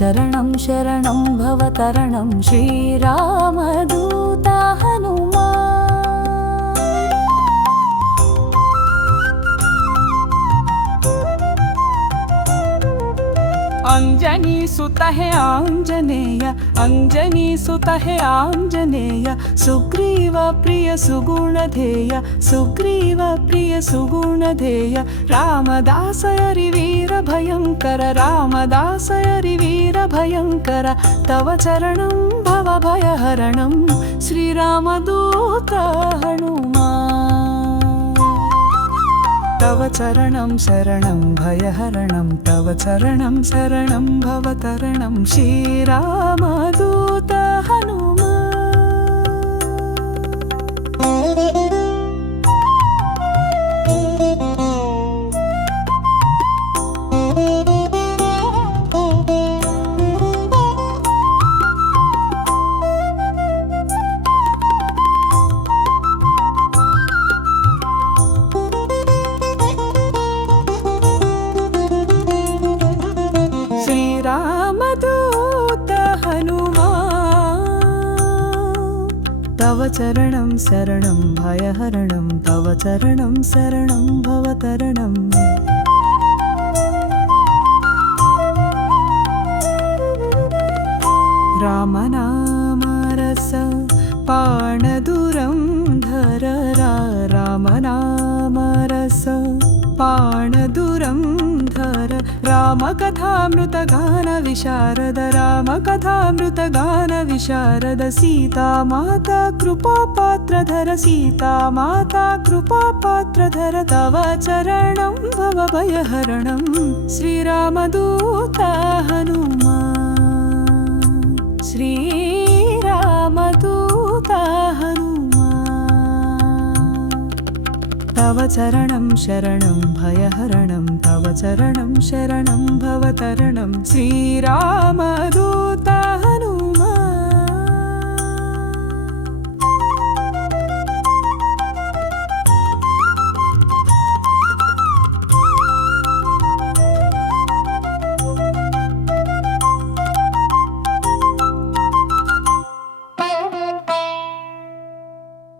चरणं शरणं भवतरणं श्रीरामदूत हनुमान्। अंजनी सुत है आंजनेय, अंजनी सुत है आंजनेय, सुग्रीव प्रिय सुगुणधेय, सुग्रीव प्रिय सुगुणधेय, रामदास हरि वीर भयंकर, रामदास हरि वीर भयंकर, तव चरणं भव भयहरणं श्रीरामदूत हनुमान्। तव चरणं शरणं भयहरणं, तव चरणं शरणं भवतरणं श्रीरामदूत रामदूत हनुमान्। तव चरणं शरणं भयहरणं, तव चरणं शरणं भवतरणं रामनामरस पाणदुरं धर, रामनामरस पाणदुरं धर, रामकथामृतगान विशारद, रामकथामृतगान विशारद, सीतामाता कृपापात्रधर, सीतामाता कृपापात्रधर, तव चरणं भव भयहरणं श्रीरामदूत हनुमान्, श्रीरामदूत हनुमान्। तव चरणं शरणं भयहरणं, तव चरणं शरणं भवतरणं श्रीरामदूत हनुमान्।